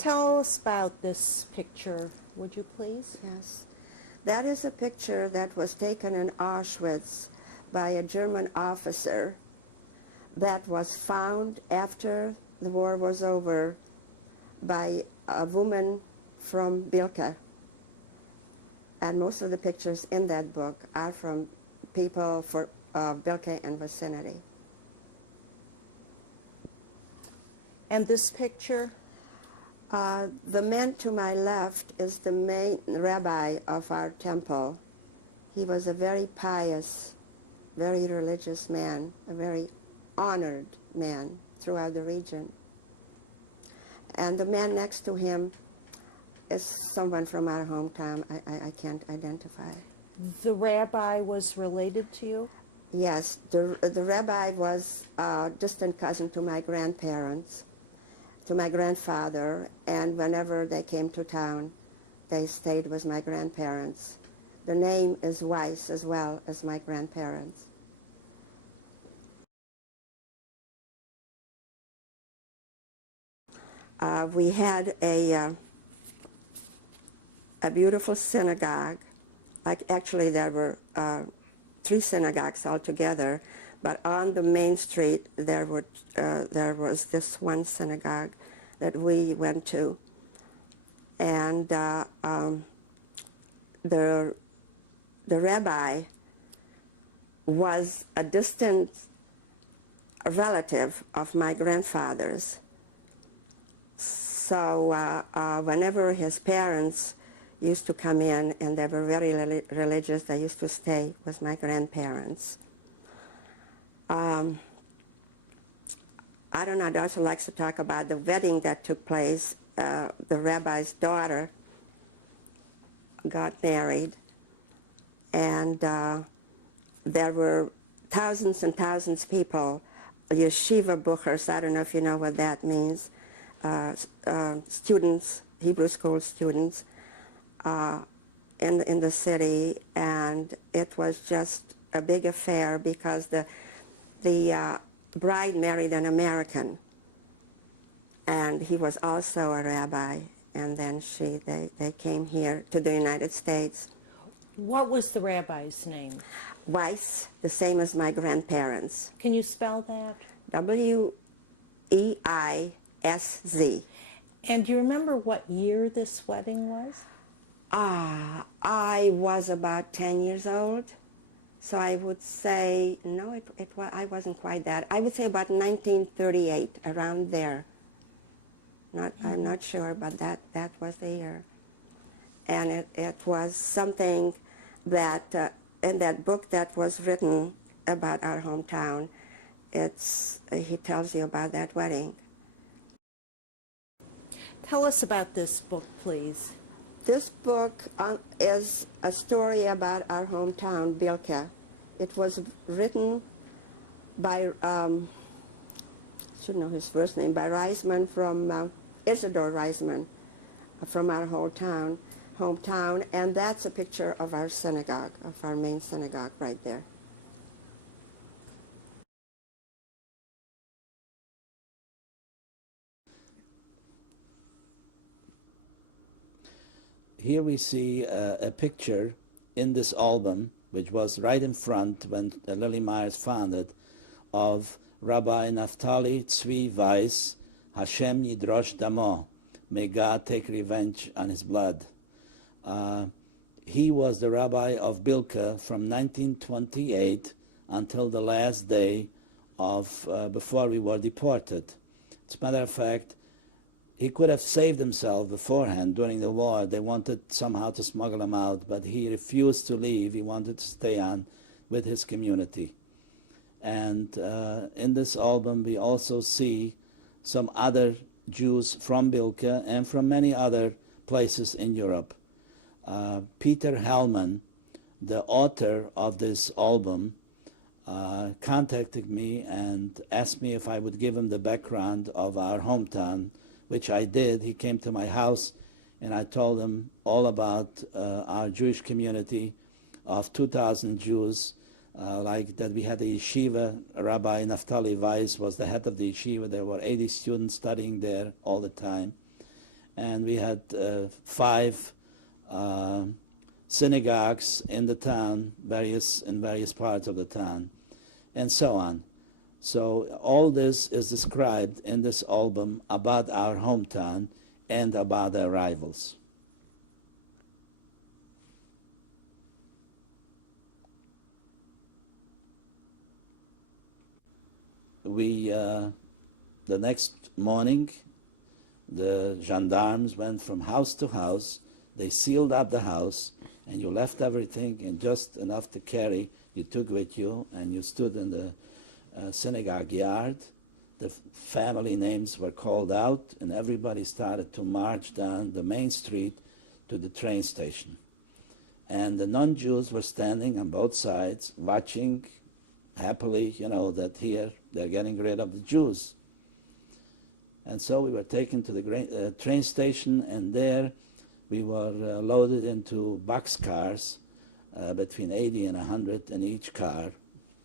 Tell us about this picture, would you please? Yes. That is a picture that was taken in Auschwitz by a German officer that was found after the war was over by a woman from Bilka. And most of the pictures in that book are from people for Bilka and vicinity. And this picture? The man to my left is the main rabbi of our temple. He was a very pious, very religious man, a very honored man throughout the region. And the man next to him is someone from our hometown I can't identify. The rabbi was related to you? Yes, the rabbi was a distant cousin to my grandparents, to my grandfather, and whenever they came to town, they stayed with my grandparents. The name is Weisz as well as my grandparents. We had a beautiful synagogue. Actually, there were 3 synagogues altogether, but on the main street there was this one synagogue that we went to, and the rabbi was a distant relative of my grandfather's. So whenever his parents used to come in, and they were very religious, they used to stay with my grandparents. I don't know, I'd also like to talk about the wedding that took place. The rabbi's daughter got married, and there were thousands and thousands of people, yeshiva buchers, I don't know if you know what that means, students, Hebrew school students, in the city, and it was just a big affair because the bride married an American, and he was also a rabbi, and then they came here to the United States. What was the rabbi's name? Weisz, the same as my grandparents. Can you spell that? W-E-I-S-Z. And do you remember what year this wedding was? I was about 10 years old, so I would say, no, I wasn't quite that. I would say about 1938, around there. I'm not sure, but that was the year. And it was something that, in that book that was written about our hometown, he tells you about that wedding. Tell us about this book, please. This book is a story about our hometown, Bilka. It was written by, should know his first name, by Reisman from, Isidore Reisman from our hometown, and that's a picture of our synagogue, of our main synagogue right there. Here we see a picture in this album, which was right in front when Lily Myers found it, of Rabbi Naftali Tzvi Weisz, Hashem Yidrosh Damo, may God take revenge on his blood. He was the rabbi of Bilka from 1928 until the last day of before we were deported. As a matter of fact, he could have saved himself beforehand during the war. They wanted somehow to smuggle him out, but he refused to leave. He wanted to stay on with his community. And in this album, we also see some other Jews from Bilka and from many other places in Europe. Peter Hellman, the author of this album, contacted me and asked me if I would give him the background of our hometown, which I did. He came to my house, and I told him all about our Jewish community of 2,000 Jews, like that we had a yeshiva. Rabbi Naftali Weisz was the head of the yeshiva. There were 80 students studying there all the time. and we had 5 synagogues in the town, in various parts of the town, and so on. So all this is described in this album about our hometown and about our rivals. The next morning, the gendarmes went from house to house. They sealed up the house, and you left everything, and just enough to carry you took with you, and you stood in the synagogue yard. The family names were called out, and everybody started to march down the main street to the train station. And the non-Jews were standing on both sides, watching happily, that here they're getting rid of the Jews. And so we were taken to the train station, and there we were loaded into boxcars, between 80 and 100 in each car,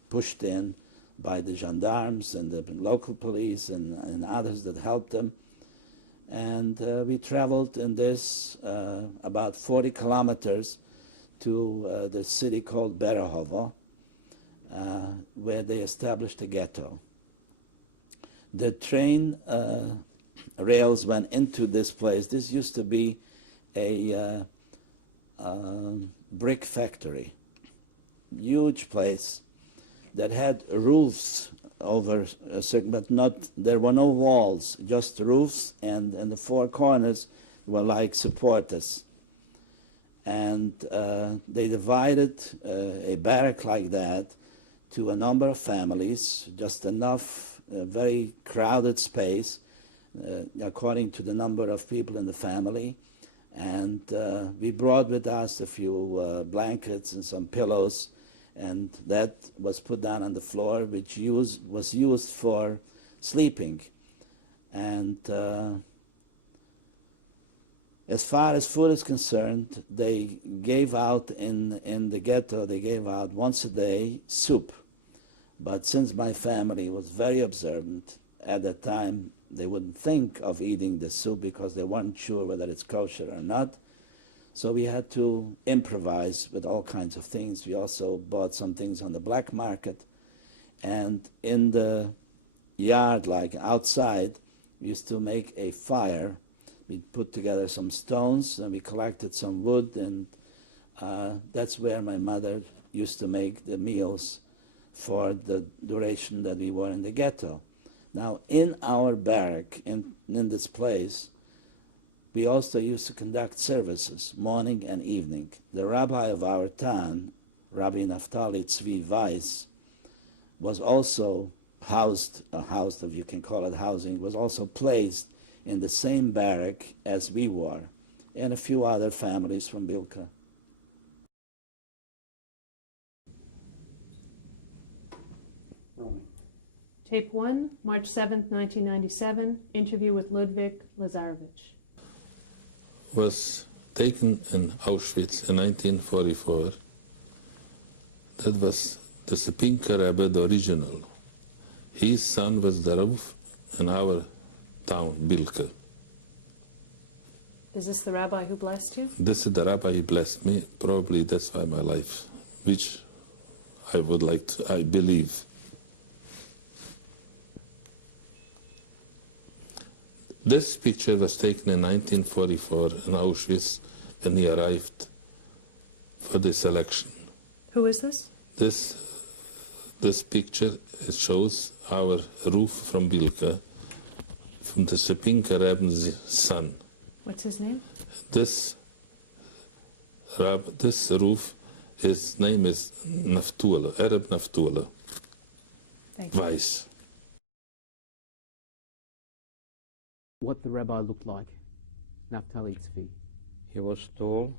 pushed in by the gendarmes and the local police and others that helped them. And we traveled in this about 40 kilometers to the city called Berehovo, where they established a ghetto. The train rails went into this place. This used to be a brick factory, huge place that had roofs over a certain, but there were no walls, just roofs, and the 4 corners were like supporters. And they divided a barrack like that to a number of families, just enough, very crowded space, according to the number of people in the family. And we brought with us a few blankets and some pillows, and that was put down on the floor, which was used for sleeping. And as far as food is concerned, they gave out in the ghetto, they gave out once a day soup. But since my family was very observant, at that time they wouldn't think of eating the soup because they weren't sure whether it's kosher or not. So we had to improvise with all kinds of things. We also bought some things on the black market. And in the yard, like outside, we used to make a fire. We put together some stones, and we collected some wood, and that's where my mother used to make the meals for the duration that we were in the ghetto. Now, in our barrack, in this place, we also used to conduct services, morning and evening. The rabbi of our town, Rabbi Naftali Weisz, was also housed, if you can call it housing, was also placed in the same barrack as we were, and a few other families from Bilka. Tape 1, March 7th, 1997, interview with Ludwig Lazarevich. Was taken in Auschwitz in 1944. That was the Sepinka Rabbi, the original. His son was the Rav in our town, Bilka. Is this the rabbi who blessed you? This is the rabbi who blessed me. Probably that's why my life, which I would like to, I believe. This picture was taken in 1944 in Auschwitz when he arrived for this election. Who is this? This picture, it shows our roof from Bilka, from the Sepinka Rabbi's son. What's his name? This roof, his name is Naftali, Arab Naftali. Thank you. Weisz. What the rabbi looked like, Naftali Tzvi. He was tall.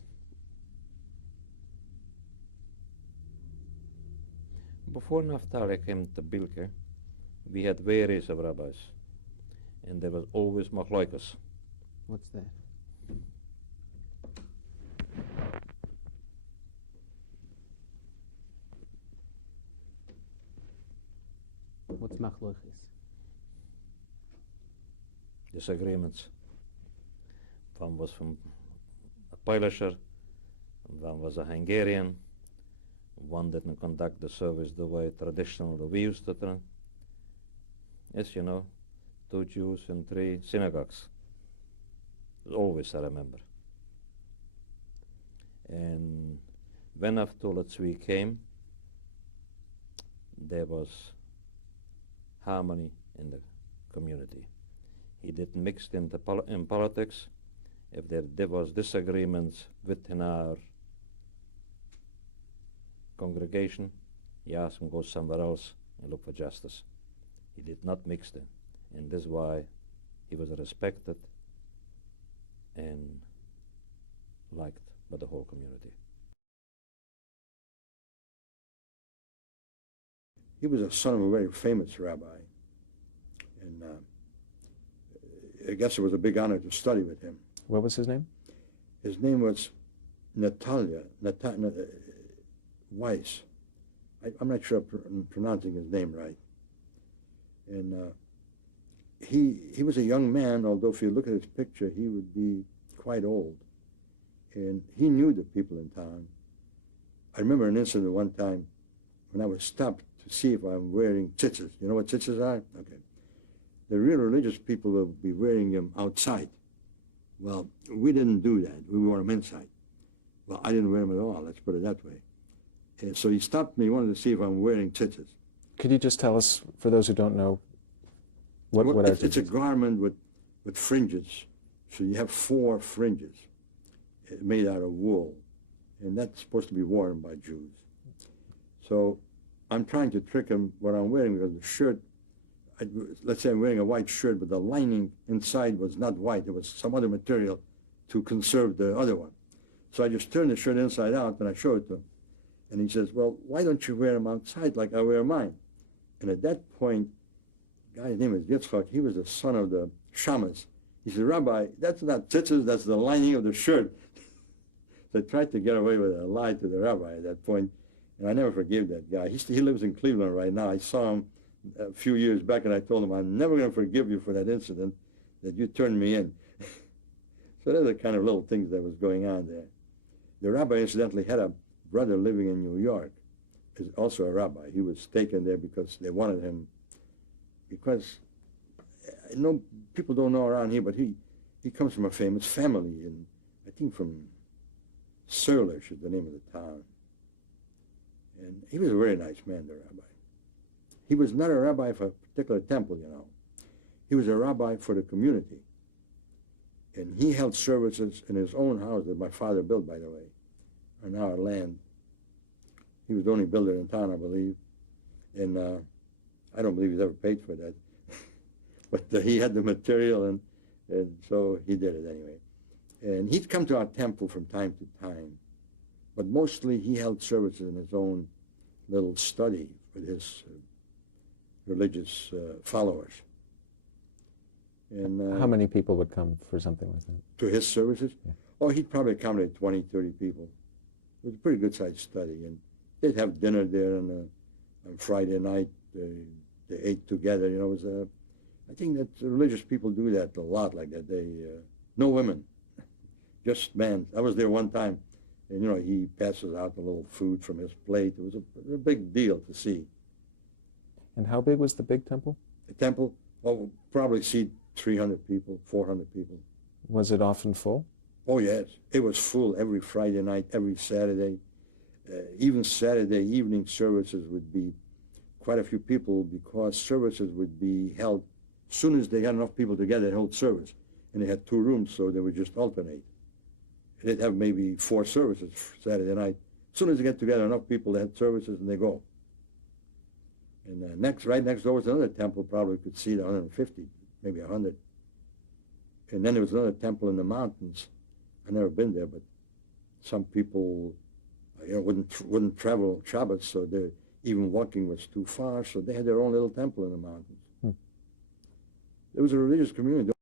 Before Naftali came to Bilka, we had various of rabbis, and there was always machloikas. What's that? What's machloiches? Disagreements. One was from a Polish, one was a Hungarian, one didn't conduct the service the way traditional we used to do. Yes, you know, 2 Jews and 3 synagogues. Always I remember. And when Naftali came, there was harmony in the community. He didn't mix into in politics. If there was disagreements within our congregation, he asked him to go somewhere else and look for justice. He did not mix them, and this is why he was respected and liked by the whole community. He was a son of a very famous rabbi, and I guess it was a big honor to study with him. What was his name? His name was Weisz. I'm not sure I'm pronouncing his name right. And he was a young man, although if you look at his picture, he would be quite old. And he knew the people in town. I remember an incident one time when I was stopped to see if I'm wearing tzitzis. You know what tzitzis are? Okay. The real religious people will be wearing them outside. Well, we didn't do that. We wore them inside. Well, I didn't wear them at all, let's put it that way. And so he stopped me, wanted to see if I'm wearing tzitzis. Could you just tell us, for those who don't know, what are it's a garment with fringes. So you have 4 fringes made out of wool, and that's supposed to be worn by Jews. So I'm trying to trick him what I'm wearing, because the shirt, let's say I'm wearing a white shirt, but the lining inside was not white. It was some other material to conserve the other one. So I just turned the shirt inside out, and I showed it to him. And he says, well, why don't you wear them outside like I wear mine? And at that point, the guy's name is Yitzchak. He was the son of the Shamas. He said, Rabbi, that's not tzitzis, that's the lining of the shirt. So I tried to get away with a lie to the rabbi at that point, and I never forgave that guy. He lives in Cleveland right now. I saw him a few years back, and I told him, I'm never going to forgive you for that incident that you turned me in. So those are the kind of little things that was going on there. The rabbi, incidentally, had a brother living in New York, is also a rabbi. He was taken there because they wanted him, because people don't know around here, but he comes from a famous family, and I think from Serlish is the name of the town. And he was a very nice man, the rabbi. He was not a rabbi for a particular temple, you know. He was a rabbi for the community. And he held services in his own house that my father built, by the way, on our land. He was the only builder in town, I believe. And I don't believe he's ever paid for that. But he had the material, and so he did it anyway. And he'd come to our temple from time to time. But mostly he held services in his own little study with his religious followers. And how many people would come for something like that? To his services? Yeah. Oh, he'd probably accommodate 20, 30 people. It was a pretty good-sized study. And they'd have dinner there on Friday night. They ate together. You know, it was I think that religious people do that a lot like that. They no women, just men. I was there one time, and, you know, he passes out a little food from his plate. It was a big deal to see. And how big was the big temple? The temple, probably seat 300 people, 400 people. Was it often full? Oh, yes. It was full every Friday night, every Saturday. Even Saturday evening services would be quite a few people, because services would be held as soon as they got enough people together, they held service. And they had 2 rooms, so they would just alternate. They'd have maybe 4 services Saturday night. As soon as they get together enough people, they had services, and they go. And right next door was another temple, probably could seat 150, maybe 100. And then there was another temple in the mountains. I've never been there, but some people, wouldn't travel Shabbat, so even walking was too far, so they had their own little temple in the mountains. It was a religious community.